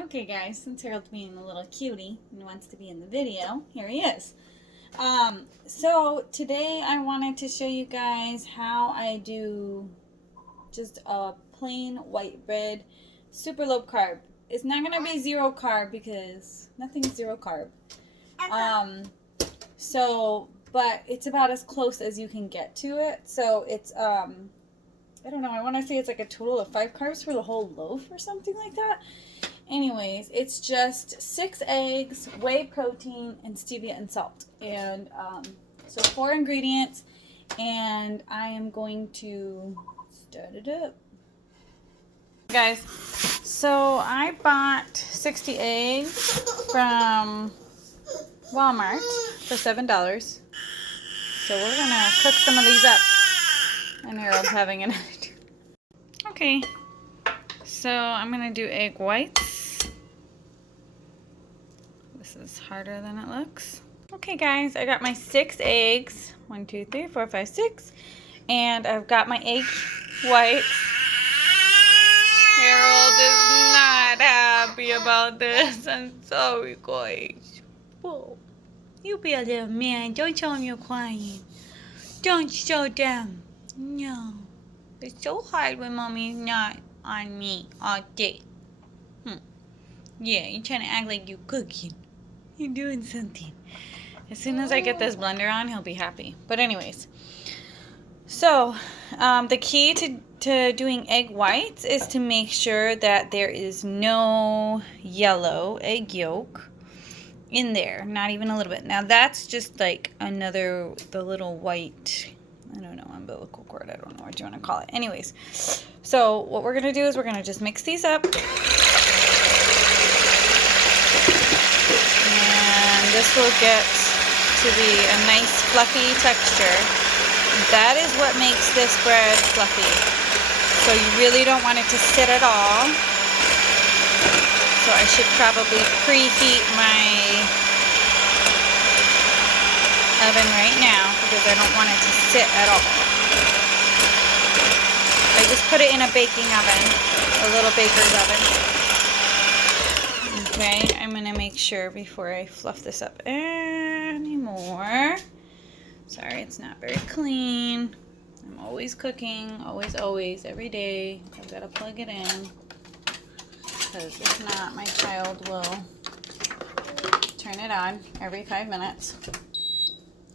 Okay guys, since Harold's being a little cutie and wants to be in the video, here he is. So today I wanted to show you guys how I do just a plain white bread, super low carb. It's not going to be zero carb because nothing's zero carb. But it's about as close as you can get to it. So it's, I don't know, I want to say it's like a total of 5 carbs for the whole loaf or something like that. Anyways, it's just 6 eggs, whey protein, and stevia and salt. And so 4 ingredients, and I am going to start it up. Guys, so I bought 60 eggs from Walmart for $7. So we're going to cook some of these up. And Harold's having an attitude. Okay, so I'm going to do egg whites. This is harder than it looks. Okay guys, I got my 6 eggs. 1, 2, 3, 4, 5, 6. And I've got my egg whites. Harold is not happy about this. I'm sorry guys. Whoa. You be a little man. Don't show him you're crying. Don't show them. No. It's so hard when mommy's not on me all day. Yeah, you're trying to act like you're cooking. You're doing something. As soon as I get this blender on, he'll be happy. But anyways. So, the key to doing egg whites is to make sure that there is no yellow egg yolk in there. Not even a little bit. Now, that's just like the little white, I don't know, umbilical cord. I don't know what you want to call it. Anyways, so what we're going to do is we're going to just mix these up. And this will get to be a nice fluffy texture. That is what makes this bread fluffy. So you really don't want it to sit at all. So I should probably preheat my oven right now because I don't want it to sit at all. I just put it in a baking oven, a little baker's oven. Okay, I'm going to make sure before I fluff this up anymore. Sorry, it's not very clean. I'm always cooking, always, every day. I've got to plug it in because if not, my child will turn it on every 5 minutes.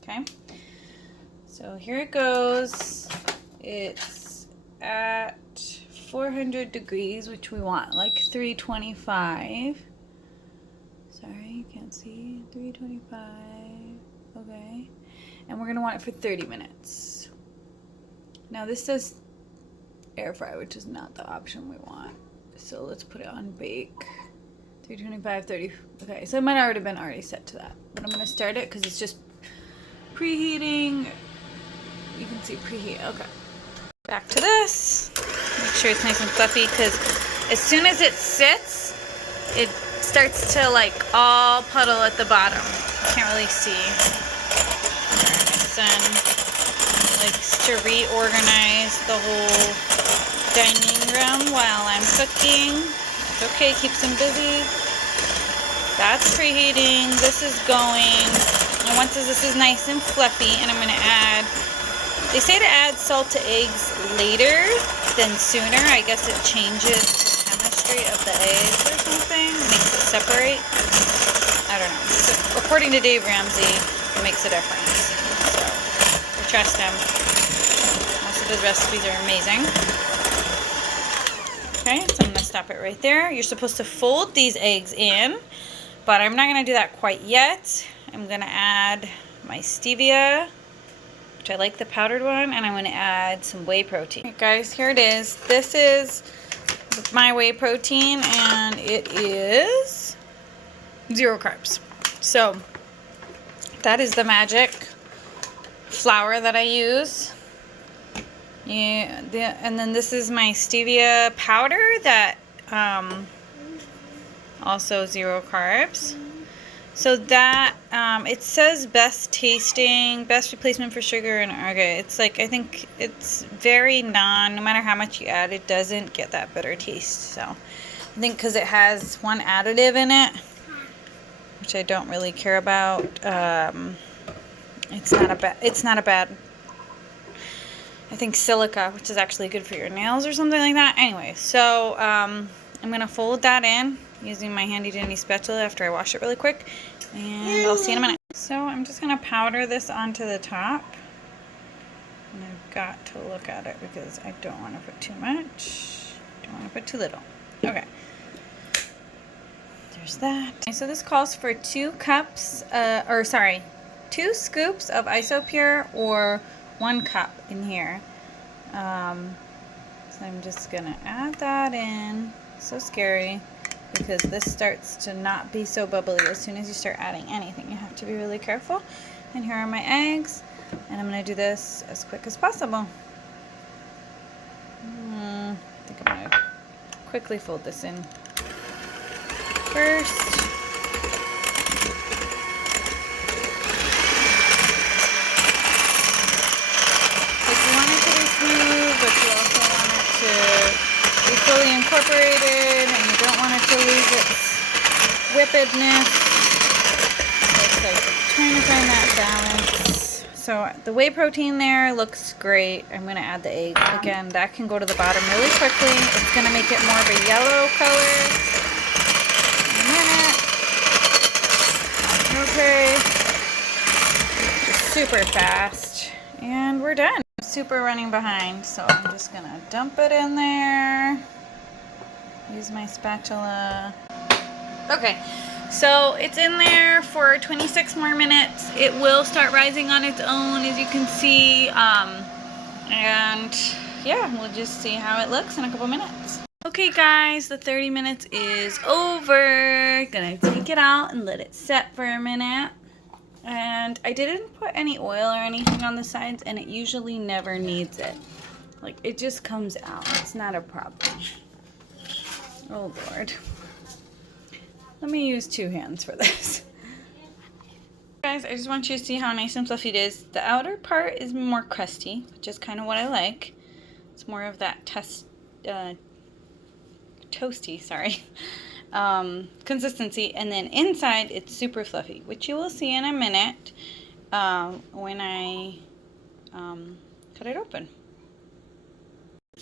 Okay, so here it goes. It's at 400 degrees, which we want like 325. Sorry, you can't see. 325. Okay. And we're going to want it for 30 minutes. Now this says air fry, which is not the option we want. So let's put it on bake. 325, 30. Okay, so it might already been set to that. But I'm going to start it because it's just preheating. You can see preheat. Okay. Back to this. Make sure it's nice and fluffy because as soon as it sits, it starts to like all puddle at the bottom. Can't really see. My son likes to reorganize the whole dining room while I'm cooking. It's okay, keeps him busy. That's preheating. This is going. And once this is nice and fluffy, and I'm going to add, they say to add salt to eggs later than sooner. I guess it changes the chemistry of the eggs or something, makes it separate. I don't know. So, according to Dave Ramsey, it makes a difference. So, I trust him. Most of his recipes are amazing. Okay, so I'm going to stop it right there. You're supposed to fold these eggs in, but I'm not going to do that quite yet. I'm going to add my stevia, which I like the powdered one, and I'm going to add some whey protein. Okay, guys, here it is. This is my whey protein, and it is 0 carbs. So that is the magic flour that I use. Yeah, and then this is my stevia powder that also 0 carbs. So that, it says best tasting, best replacement for sugar, and okay, it's like, I think it's very no matter how much you add, it doesn't get that bitter taste. So I think because it has one additive in it, which I don't really care about. It's not a bad, I think silica, which is actually good for your nails or something like that. Anyway, so I'm going to fold that in using my handy dandy spatula after I wash it really quick. And I'll see you in a minute. So I'm just going to powder this onto the top. And I've got to look at it because I don't want to put too much. Don't want to put too little. Okay. There's that. Okay, so this calls for 2 scoops of Isopure or 1 cup in here. So I'm just gonna add that in. So scary because this starts to not be so bubbly as soon as you start adding anything. You have to be really careful. And here are my eggs, and I'm gonna do this as quick as possible. I think I'm gonna quickly fold this in first. But you also want it to be fully incorporated, and you don't want it to lose its whippedness. So it's like trying to find that balance. So the whey protein there looks great. I'm going to add the egg. Again, that can go to the bottom really quickly. It's going to make it more of a yellow color in a minute. Okay. Just super fast. And we're done. Super running behind, so I'm just gonna dump it in there. Use my spatula. Okay, so it's in there for 26 more minutes. It will start rising on its own, as you can see. And yeah, we'll just see how it looks in a couple minutes. Okay guys, the 30 minutes is over. Gonna take it out and let it set for a minute. And I didn't put any oil or anything on the sides, and it usually never needs it. Like, it just comes out. It's not a problem. Oh, Lord. Let me use 2 hands for this. Guys, I just want you to see how nice and fluffy it is. The outer part is more crusty, which is kind of what I like. It's more of that toasty, sorry. Consistency, and then inside it's super fluffy, which you will see in a minute when I cut it open.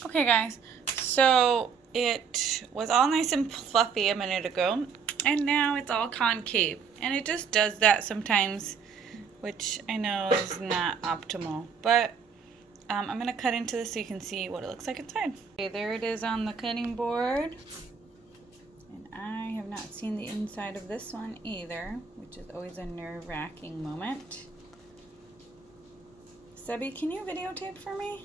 Okay guys, so it was all nice and fluffy a minute ago, and now it's all concave, and it just does that sometimes, which I know is not optimal, but I'm going to cut into this so you can see what it looks like inside. Okay, there it is on the cutting board. And I have not seen the inside of this one either, which is always a nerve-wracking moment. Sebby, can you videotape for me?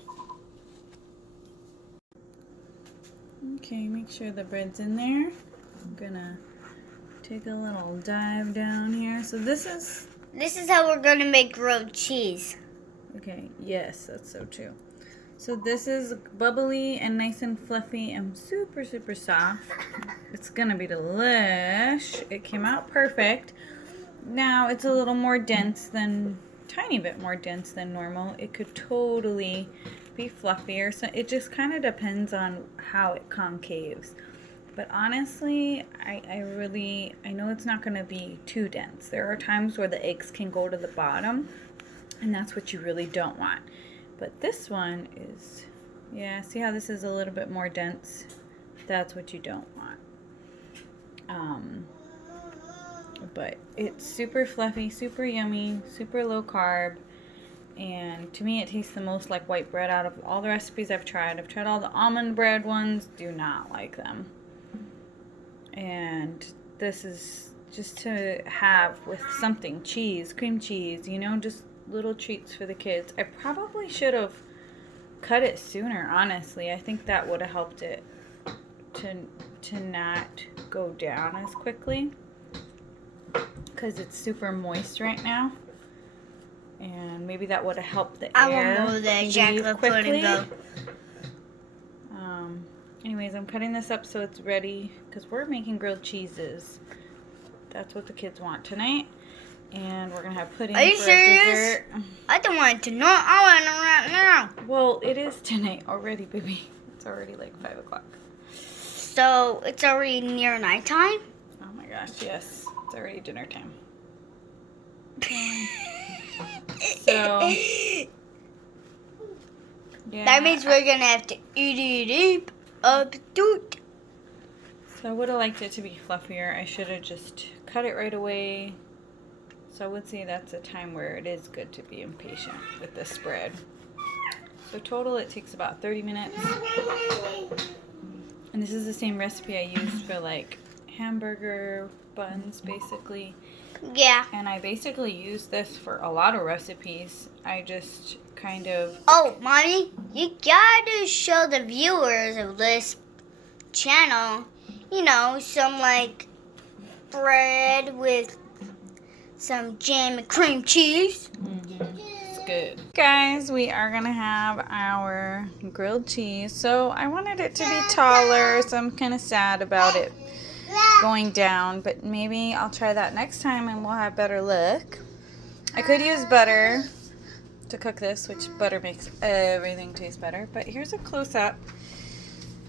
Okay, make sure the bread's in there. I'm gonna take a little dive down here. So this is how we're gonna make grilled cheese. Okay, yes, that's so true. So this is bubbly and nice and fluffy and super, super soft. It's gonna be delish. It came out perfect. Now it's a little more dense than, tiny bit more dense than normal. It could totally be fluffier. So it just kind of depends on how it concaves. But honestly, I know it's not gonna be too dense. There are times where the eggs can go to the bottom, and that's what you really don't want. But this one is, yeah, see how this is a little bit more dense? That's what you don't want. But it's super fluffy, super yummy, super low carb. And to me, it tastes the most like white bread out of all the recipes I've tried. I've tried all the almond bread ones, do not like them. And this is just to have with something, cheese, cream cheese, you know, just little treats for the kids. I probably should have cut it sooner, honestly. I think that would have helped it to not go down as quickly, because it's super moist right now, and maybe that would have helped the air leave quickly. Anyways, I'm cutting this up so it's ready, because we're making grilled cheeses. That's what the kids want tonight. And we're going to have pudding for dessert. I don't want it to not. I want it right now. Well, it is tonight already, baby. It's already like 5 o'clock. So it's already near nighttime? Oh my gosh, yes. It's already dinner time. So, yeah. That means we're gonna have to eat up. So I would have liked it to be fluffier. I should have just cut it right away. So I would say that's a time where it is good to be impatient with the spread. So total it takes about 30 minutes. And this is the same recipe I used for like hamburger buns basically. Yeah. And I basically use this for a lot of recipes. I just kind of... Oh, Mommy, you gotta show the viewers of this channel, you know, some like bread with some jam and cream cheese. It's good. Guys, we are gonna have our grilled cheese. So I wanted it to be taller, so I'm kind of sad about it going down, but maybe I'll try that next time and we'll have better luck. I could use butter to cook this, which butter makes everything taste better, but here's a close-up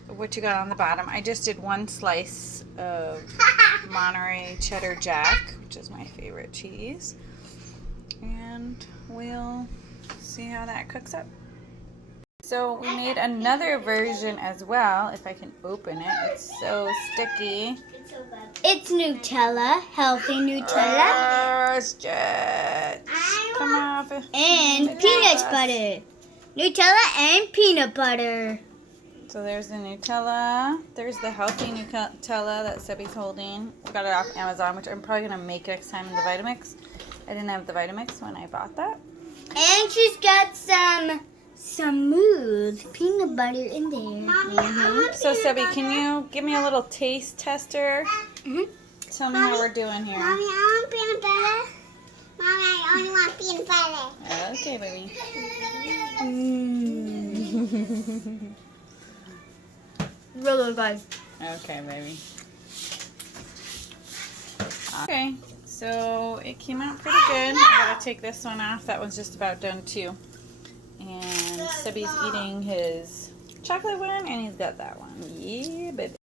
of what you got on the bottom. I just did one slice of Monterey Cheddar Jack, which is my favorite cheese, and we'll see how that cooks up. So we made another version as well, if I can open it. It's so sticky. It's Nutella, healthy Nutella. Come off. And peanut butter. Nutella and peanut butter. So there's the Nutella. There's the healthy Nutella that Sebby's holding. We got it off Amazon, which I'm probably going to make next time in the Vitamix. I didn't have the Vitamix when I bought that. And she's got some smooth peanut butter in there. Mm-hmm. So Sebby, can you give me a little taste tester? Mm-hmm. Tell me how we're doing here. Mommy, I want peanut butter. Mommy, I only want peanut butter. Okay, baby. Really good. Okay, baby. Okay, so it came out pretty good. I gotta take this one off. That one's just about done too. And Sebby's eating his chocolate one, and he's got that one. Yeah, baby.